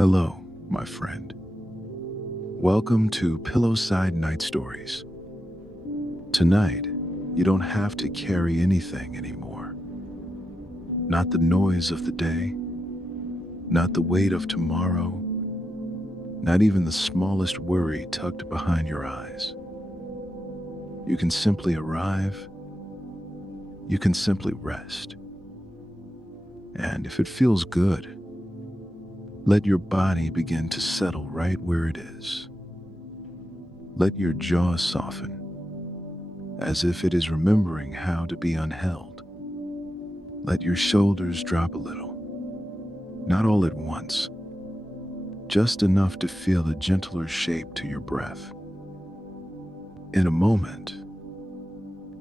Hello, my friend. Welcome to Pillowside Night Stories. Tonight, you don't have to carry anything anymore. Not the noise of the day, not the weight of tomorrow, not even the smallest worry tucked behind your eyes. You can simply arrive, you can simply rest. And if it feels good, let your body begin to settle right where it is. Let your jaw soften, as if it is remembering how to be unheld. Let your shoulders drop a little, not all at once, just enough to feel a gentler shape to your breath. In a moment,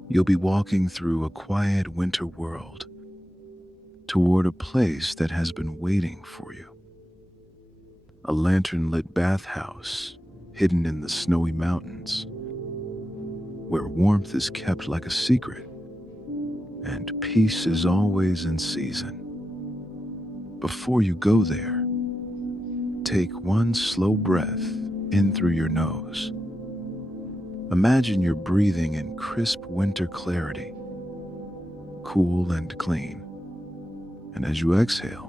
you'll be walking through a quiet winter world toward a place that has been waiting for you. A lantern-lit bathhouse hidden in the snowy mountains, where warmth is kept like a secret and peace is always in season. Before you go there, take one slow breath in through your nose. Imagine you're breathing in crisp winter clarity, cool and clean. And as you exhale,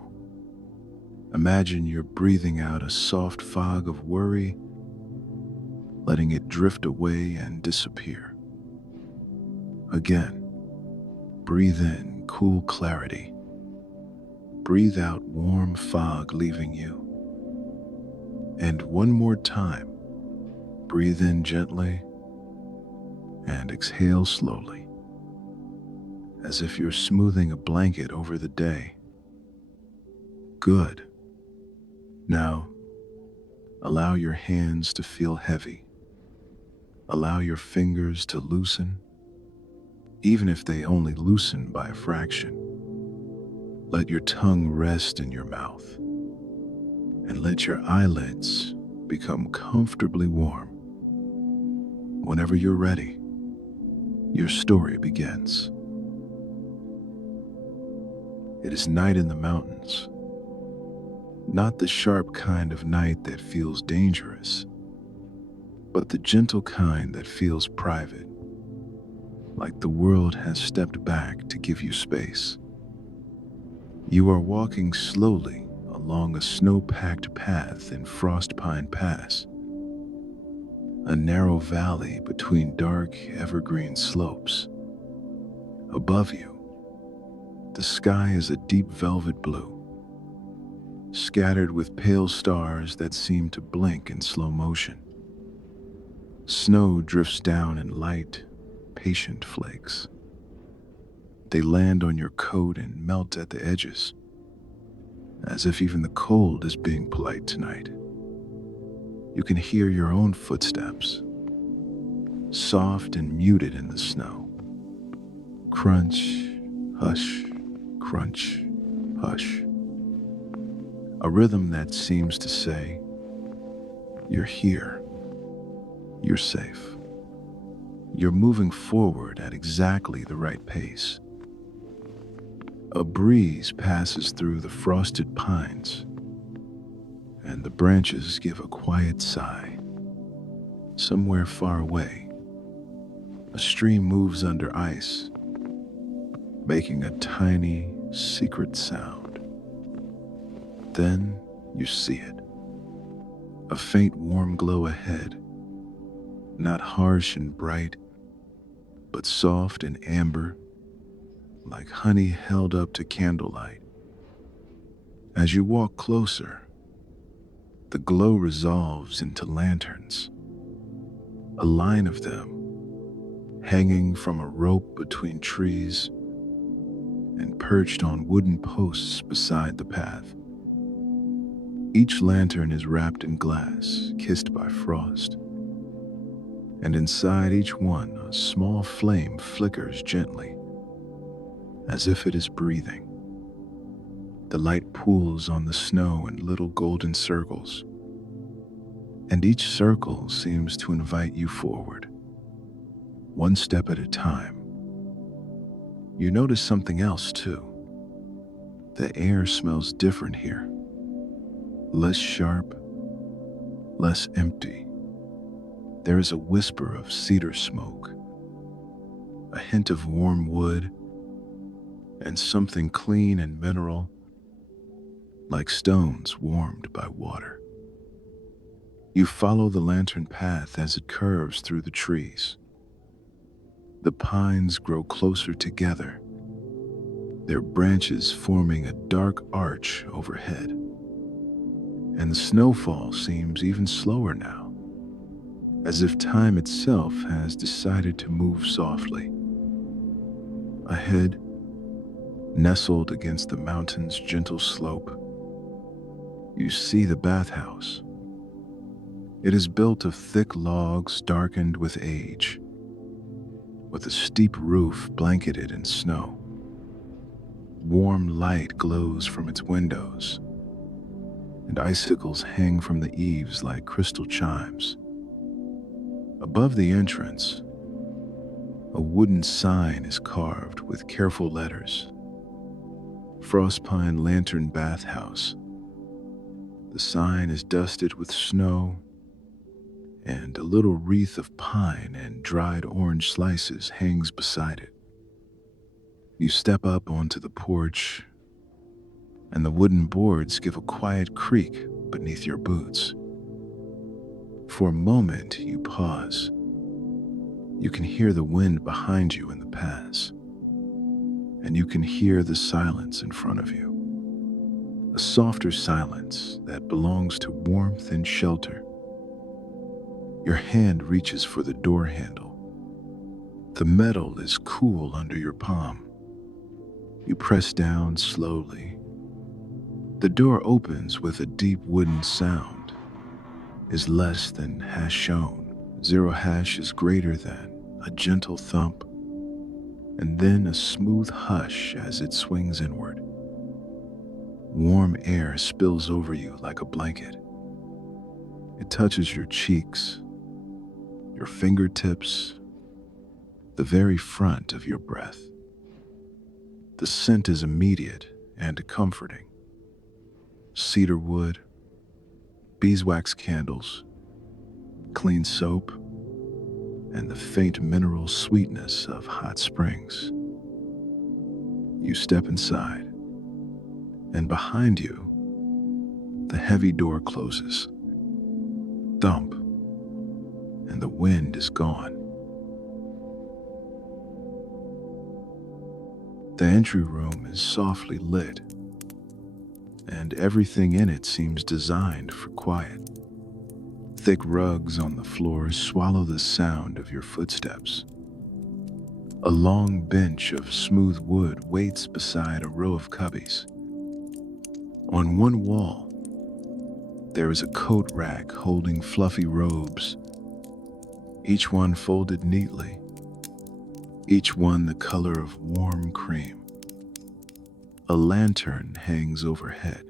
imagine you're breathing out a soft fog of worry, letting it drift away and disappear. Again, breathe in cool clarity. Breathe out warm fog leaving you. And one more time, breathe in gently and exhale slowly, as if you're smoothing a blanket over the day. Good. Now, allow your hands to feel heavy. Allow your fingers to loosen, even if they only loosen by a fraction. Let your tongue rest in your mouth, and let your eyelids become comfortably warm. Whenever you're ready, your story begins. It is night in the mountains. Not the sharp kind of night that feels dangerous, but the gentle kind that feels private, like the world has stepped back to give you space. You are walking slowly along a snow-packed path in Frostpine Pass, a narrow valley between dark evergreen slopes. Above you, the sky is a deep velvet blue, scattered with pale stars that seem to blink in slow motion. Snow drifts down in light, patient flakes. They land on your coat and melt at the edges, as if even the cold is being polite tonight. You can hear your own footsteps, soft and muted in the snow. Crunch, hush, crunch, hush. A rhythm that seems to say, you're here, you're safe. You're moving forward at exactly the right pace. A breeze passes through the frosted pines, and the branches give a quiet sigh. Somewhere far away, a stream moves under ice, making a tiny, secret sound. Then you see it. A faint warm glow ahead, not harsh and bright, but soft and amber, like honey held up to candlelight. As you walk closer, the glow resolves into lanterns, a line of them hanging from a rope between trees and perched on wooden posts beside the path. Each lantern is wrapped in glass, kissed by frost, and inside each one a small flame flickers gently, as if it is breathing. The light pools on the snow in little golden circles, and each circle seems to invite you forward, one step at a time. You notice something else too. The air smells different here. less sharp, less empty. There is a whisper of cedar smoke, a hint of warm wood, and something clean and mineral, like stones warmed by water. You follow the lantern path as it curves through the trees. The pines grow closer together, their branches forming a dark arch overhead. And the snowfall seems even slower now, as if time itself has decided to move softly. Ahead, nestled against the mountain's gentle slope, you see the bathhouse. It is built of thick logs darkened with age, with a steep roof blanketed in snow. Warm light glows from its windows, and icicles hang from the eaves like crystal chimes. Above the entrance, a wooden sign is carved with careful letters. Frostpine Lantern Bathhouse. The sign is dusted with snow, and a little wreath of pine and dried orange slices hangs beside it. You step up onto the porch, and the wooden boards give a quiet creak beneath your boots. For a moment, you pause. You can hear the wind behind you in the pass, and you can hear the silence in front of you. A softer silence that belongs to warmth and shelter. Your hand reaches for the door handle. The metal is cool under your palm. You press down slowly. The door opens with a deep wooden sound. Is less than hash shown. 0 hash is greater than a gentle thump, and then a smooth hush as it swings inward. Warm air spills over you like a blanket. It touches your cheeks, your fingertips, the very front of your breath. The scent is immediate and comforting. Cedar wood, beeswax candles, clean soap, and the faint mineral sweetness of hot springs. You step inside, and behind you, the heavy door closes. Thump, and the wind is gone. The entry room is softly lit, and everything in it seems designed for quiet. Thick rugs on the floor swallow the sound of your footsteps. A long bench of smooth wood waits beside a row of cubbies. On one wall, there is a coat rack holding fluffy robes, each one folded neatly, each one the color of warm cream. A lantern hangs overhead,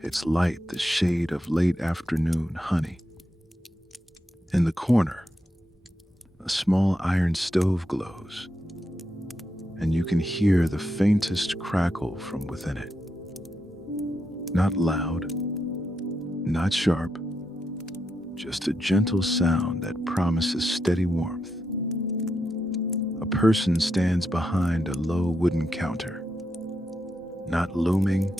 its light the shade of late afternoon honey. In the corner, a small iron stove glows, and you can hear the faintest crackle from within it. Not loud, not sharp, just a gentle sound that promises steady warmth. A person stands behind a low wooden counter, not looming,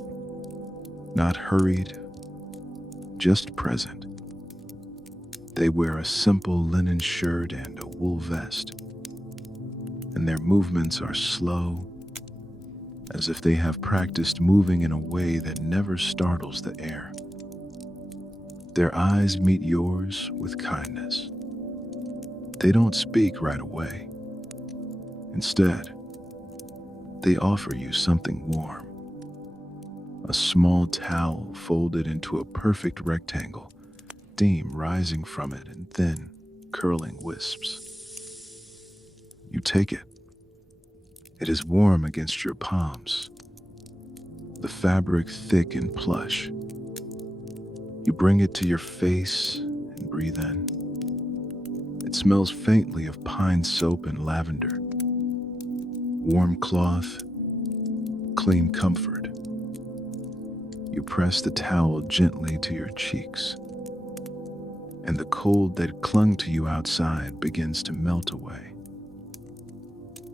not hurried, just present. They wear a simple linen shirt and a wool vest, and their movements are slow, as if they have practiced moving in a way that never startles the air. Their eyes meet yours with kindness. They don't speak right away. Instead, they offer you something warm. A small towel folded into a perfect rectangle, steam rising from it in thin, curling wisps. You take it. It is warm against your palms, the fabric thick and plush. You bring it to your face and breathe in. It smells faintly of pine soap and lavender. Warm cloth, clean comfort. You press the towel gently to your cheeks, and the cold that clung to you outside begins to melt away.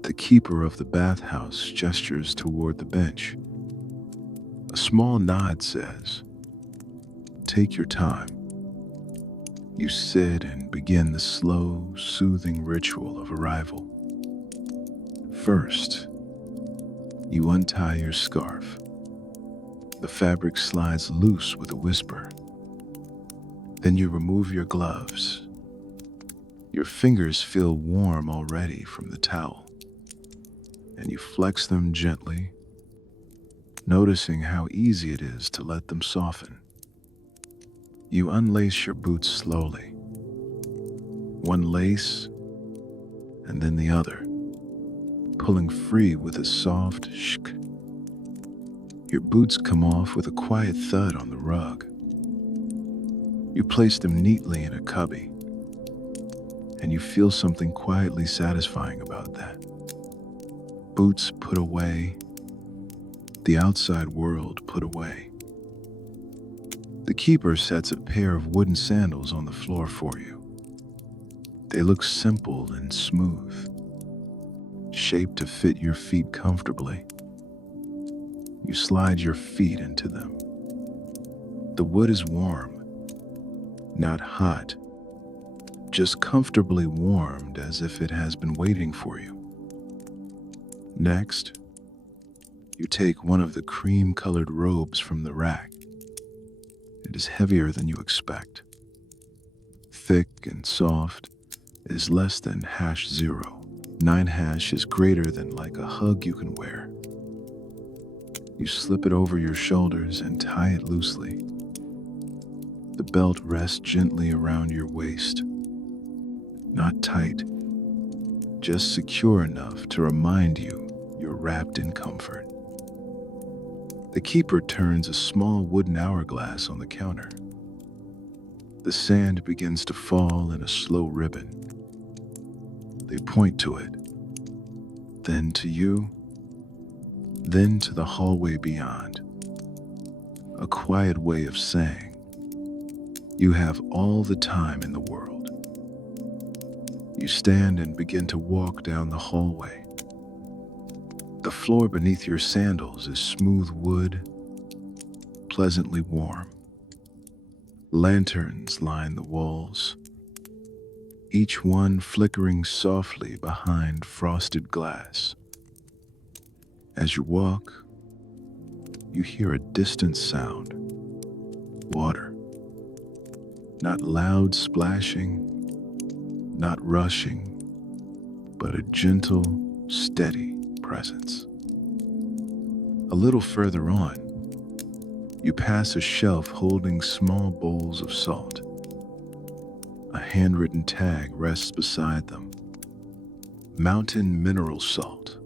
The keeper of the bathhouse gestures toward the bench. A small nod says, "Take your time." You sit and begin the slow, soothing ritual of arrival. First, you untie your scarf. The fabric slides loose with a whisper. Then you remove your gloves. Your fingers feel warm already from the towel, and you flex them gently, noticing how easy it is to let them soften. You unlace your boots slowly, one lace and then the other, pulling free with a soft shk. Your boots come off with a quiet thud on the rug. You place them neatly in a cubby, and you feel something quietly satisfying about that. Boots put away, the outside world put away. The keeper sets a pair of wooden sandals on the floor for you. They look simple and smooth, shaped to fit your feet comfortably. You slide your feet into them. The wood is warm, not hot, just comfortably warmed as if it has been waiting for you. Next, you take one of the cream-colored robes from the rack. It is heavier than you expect. Thick and soft, it is less than #0. 9# is greater than like a hug you can wear. You slip it over your shoulders and tie it loosely. The belt rests gently around your waist. Not tight, just secure enough to remind you you're wrapped in comfort. The keeper turns a small wooden hourglass on the counter. The sand begins to fall in a slow ribbon. They point to it, then to you, then to the hallway beyond. A quiet way of saying, you have all the time in the world. You stand and begin to walk down the hallway. The floor beneath your sandals is smooth wood, pleasantly warm. Lanterns line the walls, each one flickering softly behind frosted glass. As you walk, you hear a distant sound. Water. Not loud splashing, not rushing, but a gentle, steady presence. A little further on, you pass a shelf holding small bowls of salt. A handwritten tag rests beside them. Mountain mineral salt.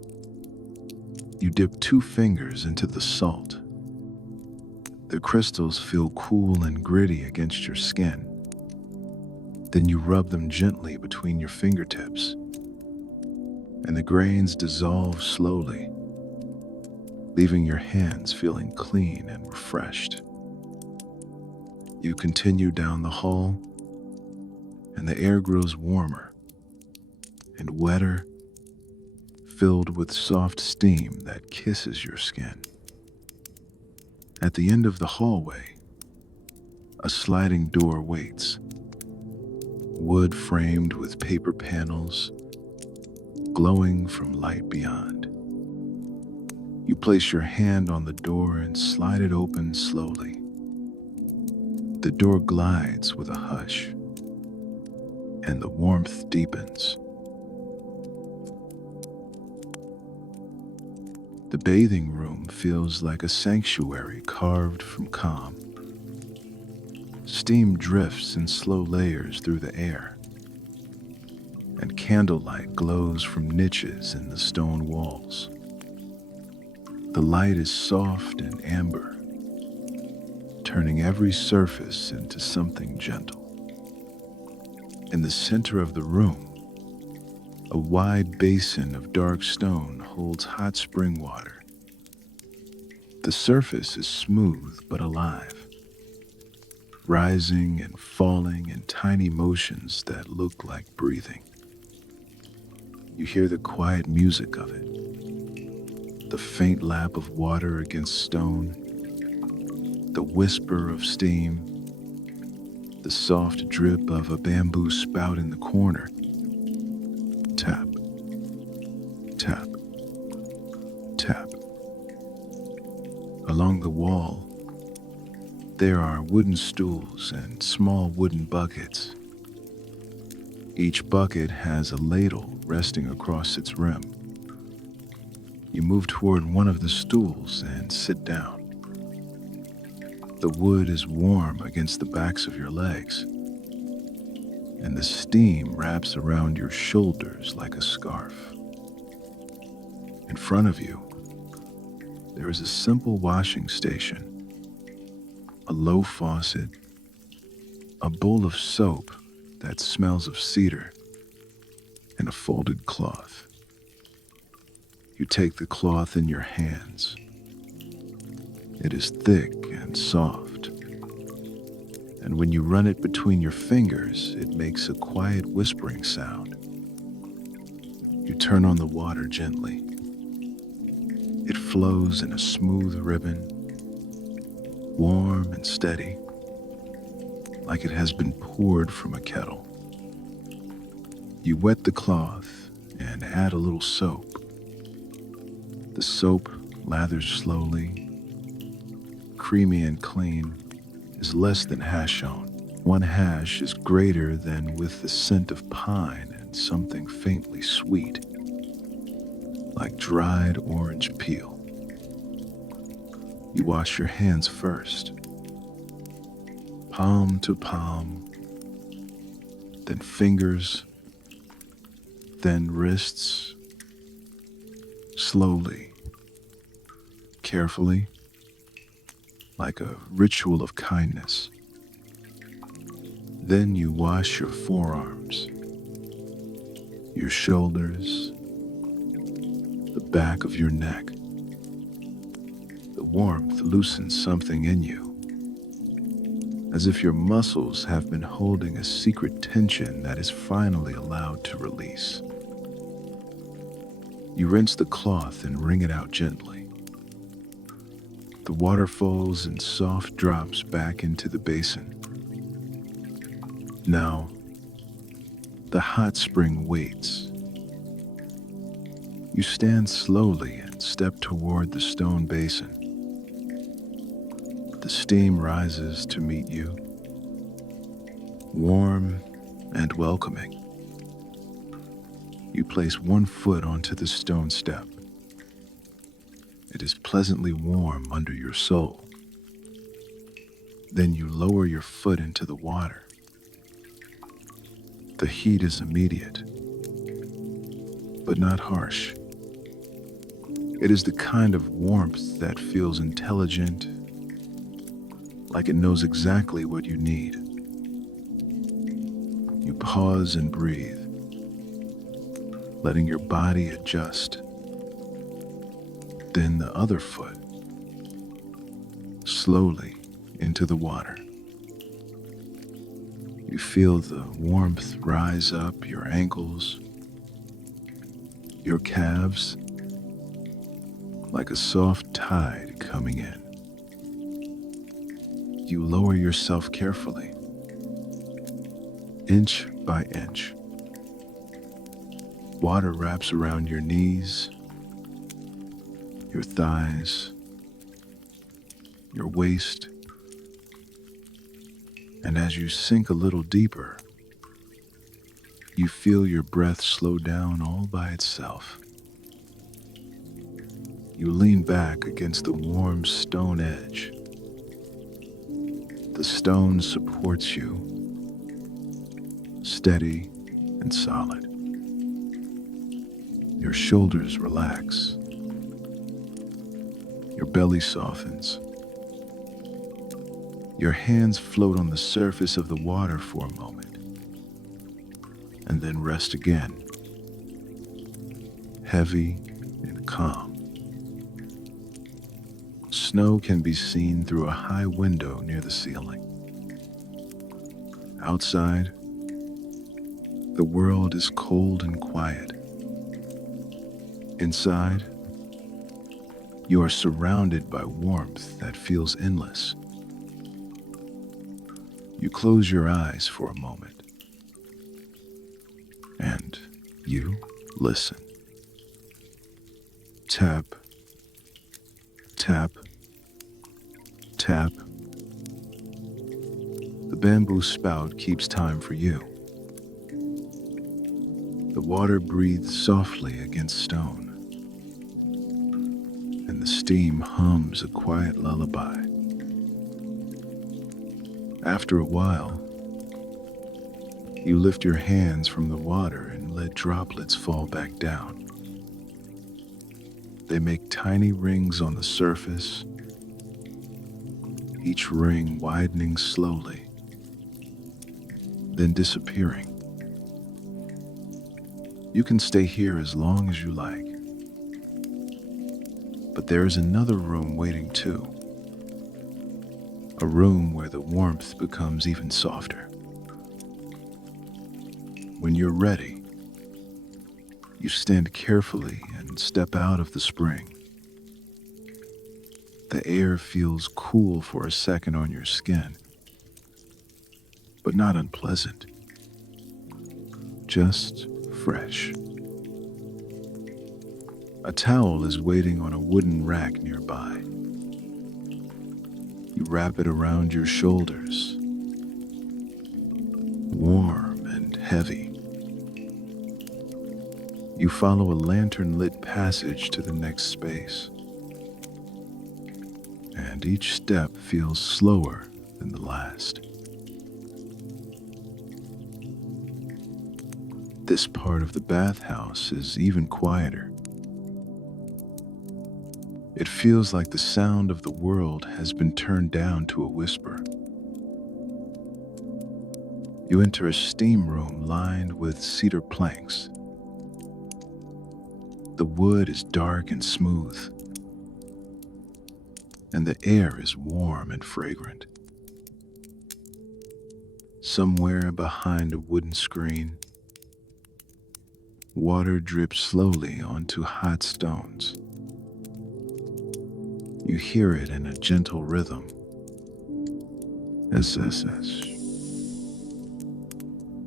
You dip 2 fingers into the salt. The crystals feel cool and gritty against your skin. Then you rub them gently between your fingertips, and the grains dissolve slowly, leaving your hands feeling clean and refreshed. You continue down the hall, and the air grows warmer and wetter, filled with soft steam that kisses your skin. At the end of the hallway, a sliding door waits, wood framed with paper panels, glowing from light beyond. You place your hand on the door and slide it open slowly. The door glides with a hush, and the warmth deepens. The bathing room feels like a sanctuary carved from calm. Steam drifts in slow layers through the air, and candlelight glows from niches in the stone walls. The light is soft and amber, turning every surface into something gentle. In the center of the room, a wide basin of dark stone holds hot spring water. The surface is smooth but alive, rising and falling in tiny motions that look like breathing. You hear the quiet music of it, the faint lap of water against stone, the whisper of steam, the soft drip of a bamboo spout in the corner. Tap, tap, tap. Along the wall, there are wooden stools and small wooden buckets. Each bucket has a ladle resting across its rim. You move toward one of the stools and sit down. The wood is warm against the backs of your legs, and the steam wraps around your shoulders like a scarf. In front of you, there is a simple washing station, a low faucet, a bowl of soap that smells of cedar, and a folded cloth. You take the cloth in your hands. It is thick and soft, and when you run it between your fingers, it makes a quiet whispering sound. You turn on the water gently. It flows in a smooth ribbon, warm and steady, like it has been poured from a kettle. You wet the cloth and add a little soap. The soap lathers slowly, creamy and clean, is less than hash on. One hash is greater than with the scent of pine and something faintly sweet, like dried orange peel. You wash your hands first, palm to palm, then fingers, then wrists, slowly, carefully, like a ritual of kindness. Then you wash your forearms, your shoulders, the back of your neck. The warmth loosens something in you, as if your muscles have been holding a secret tension that is finally allowed to release. You rinse the cloth and wring it out gently. The water falls in soft drops back into the basin. Now, the hot spring waits. You stand slowly and step toward the stone basin. The steam rises to meet you, warm and welcoming. You place one foot onto the stone step. It is pleasantly warm under your sole. Then you lower your foot into the water. The heat is immediate, but not harsh. It is the kind of warmth that feels intelligent, like it knows exactly what you need. You pause and breathe, letting your body adjust. Then the other foot, slowly into the water. You feel the warmth rise up your ankles, your calves, like a soft tide coming in. You lower yourself carefully, inch by inch. Water wraps around your knees, your thighs, your waist, and as you sink a little deeper, you feel your breath slow down all by itself. You lean back against the warm stone edge. The stone supports you, steady and solid. Your shoulders relax. Your belly softens. Your hands float on the surface of the water for a moment, and then rest again, heavy and calm. Snow can be seen through a high window near the ceiling. Outside, the world is cold and quiet. Inside, you are surrounded by warmth that feels endless. You close your eyes for a moment, and you listen. Tap, tap, tap. The bamboo spout keeps time for you. The water breathes softly against stone, and the steam hums a quiet lullaby. After a while, you lift your hands from the water and let droplets fall back down. They make tiny rings on the surface, each ring widening slowly, then disappearing. You can stay here as long as you like. But there is another room waiting too. A room where the warmth becomes even softer. When you're ready, you stand carefully and step out of the spring. The air feels cool for a second on your skin, but not unpleasant, just fresh. A towel is waiting on a wooden rack nearby. You wrap it around your shoulders, warm and heavy. You follow a lantern-lit passage to the next space, and each step feels slower than the last. This part of the bathhouse is even quieter. It feels like the sound of the world has been turned down to a whisper. You enter a steam room lined with cedar planks. The wood is dark and smooth, and the air is warm and fragrant. Somewhere behind a wooden screen, water drips slowly onto hot stones. You hear it in a gentle rhythm. SSS.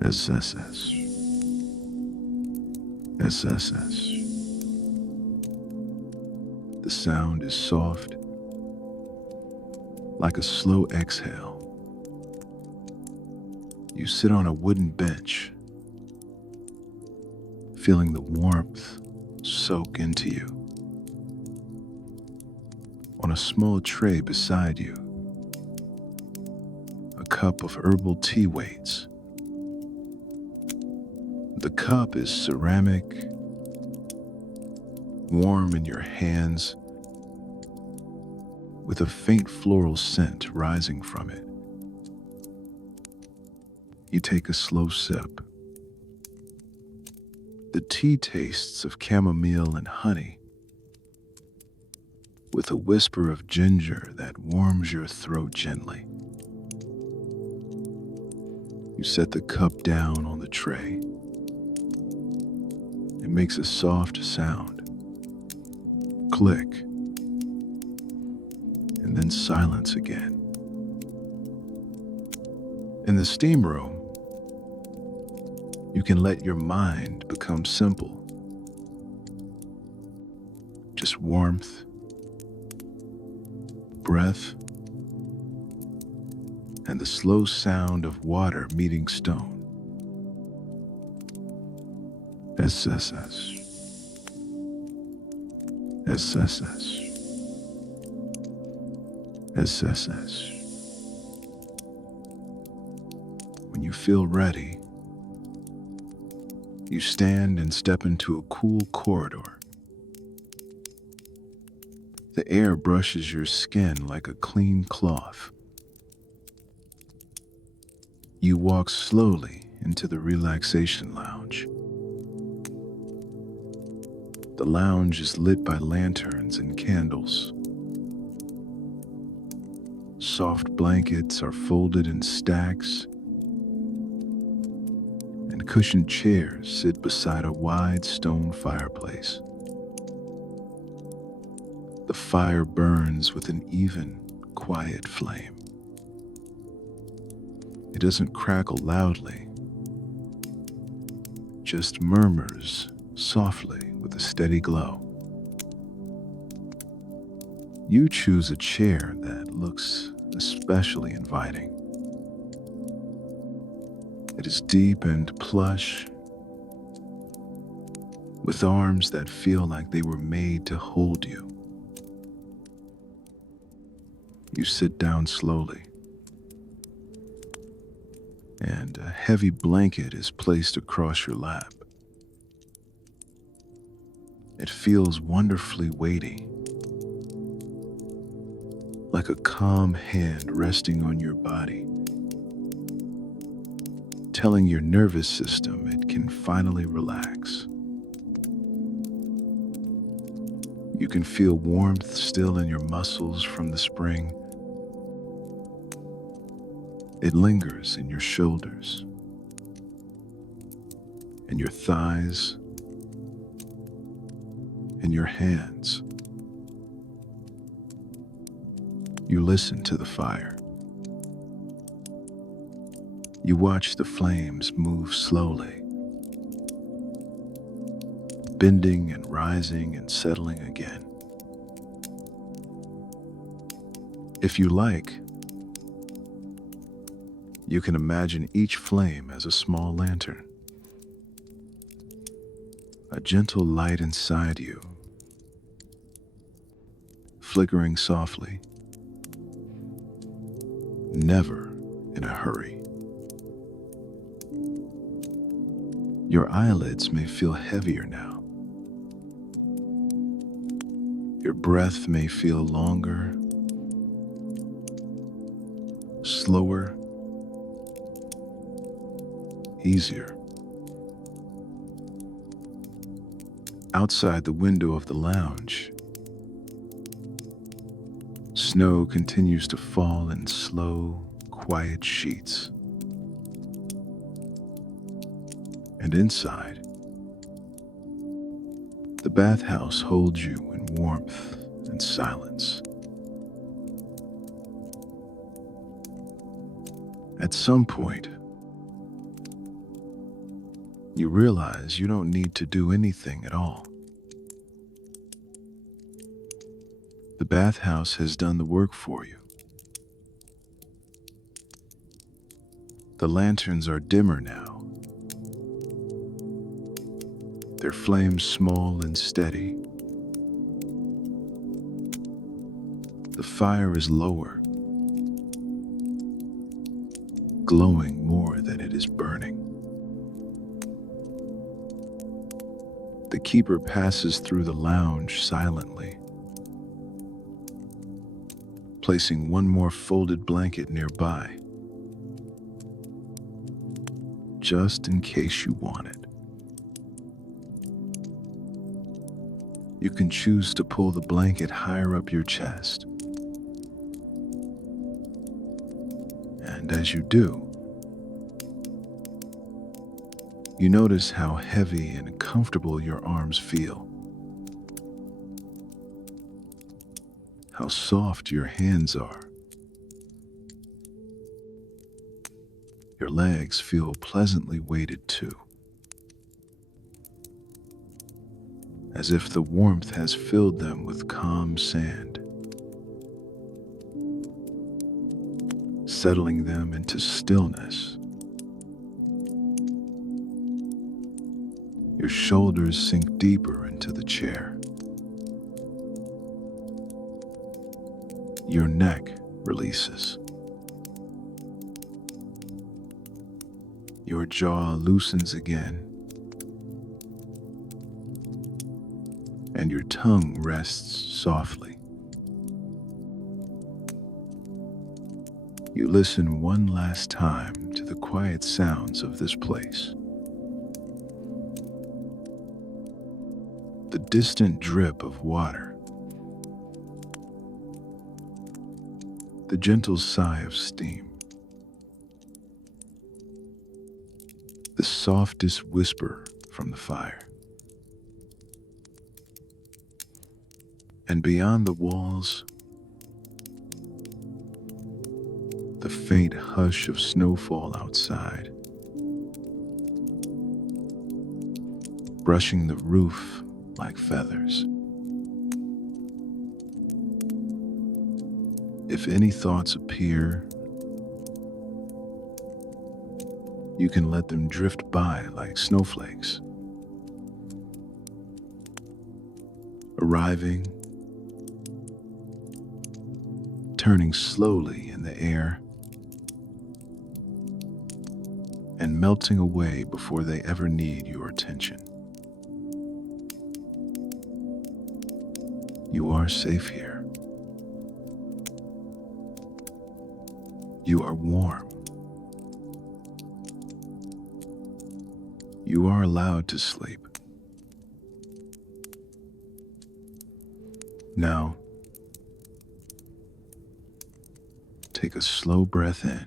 SSS. SSS. The sound is soft, like a slow exhale. You sit on a wooden bench, feeling the warmth soak into you. On a small tray beside you, a cup of herbal tea waits. The cup is ceramic, warm in your hands, with a faint floral scent rising from it. You take a slow sip. The tea tastes of chamomile and honey, with a whisper of ginger that warms your throat gently. You set the cup down on the tray. It makes a soft sound. Click. And then silence again. In the steam room, you can let your mind become simple. Just warmth, breath, and the slow sound of water meeting stone. SSS. SSS. SSS. When you feel ready, you stand and step into a cool corridor. The air brushes your skin like a clean cloth. You walk slowly into the relaxation lounge. The lounge is lit by lanterns and candles. Soft blankets are folded in stacks, and cushioned chairs sit beside a wide stone fireplace. The fire burns with an even, quiet flame. It doesn't crackle loudly, just murmurs softly with a steady glow. You choose a chair that looks especially inviting. It is deep and plush, with arms that feel like they were made to hold you. You sit down slowly, and a heavy blanket is placed across your lap. It feels wonderfully weighty, like a calm hand resting on your body, telling your nervous system it can finally relax. You can feel warmth still in your muscles from the spring. It lingers in your shoulders and your thighs and your hands. You listen to the fire. You watch the flames move slowly, bending and rising and settling again. If you like, you can imagine each flame as a small lantern, a gentle light inside you, flickering softly, never in a hurry. Your eyelids may feel heavier now. Your breath may feel longer, slower, easier. Outside the window of the lounge, snow continues to fall in slow, quiet sheets. And inside, the bathhouse holds you in warmth and silence. At some point, you realize you don't need to do anything at all. The bathhouse has done the work for you. The lanterns are dimmer now, their flames small and steady. The fire is lower, glowing more than it is burning. The keeper passes through the lounge silently, placing one more folded blanket nearby, just in case you want it. You can choose to pull the blanket higher up your chest. And as you do, you notice how heavy and comfortable your arms feel, how soft your hands are. Your legs feel pleasantly weighted too, as if the warmth has filled them with calm sand, settling them into stillness. Your shoulders sink deeper into the chair. Your neck releases. Your jaw loosens again, and your tongue rests softly. You listen one last time to the quiet sounds of this place. The distant drip of water, the gentle sigh of steam, the softest whisper from the fire. And beyond the walls, the faint hush of snowfall outside, brushing the roof like feathers. If any thoughts appear, you can let them drift by like snowflakes, arriving, turning slowly in the air, and melting away before they ever need your attention. You are safe here. You are warm. You are allowed to sleep. Now, take a slow breath in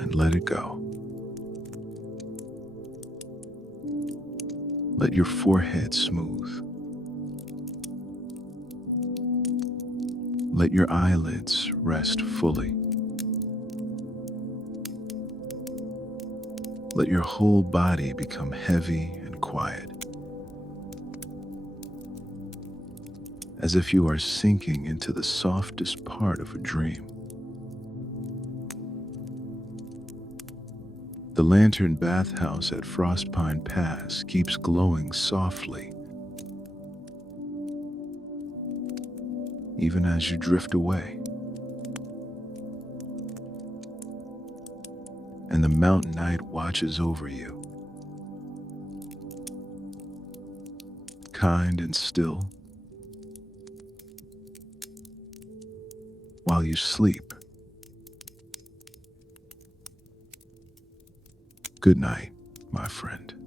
and let it go. Let your forehead smooth. Let your eyelids rest fully. Let your whole body become heavy and quiet, as if you are sinking into the softest part of a dream. The lantern bathhouse at Frostpine Pass keeps glowing softly, even as you drift away. And the mountain night watches over you, kind and still, while you sleep. Good night, my friend.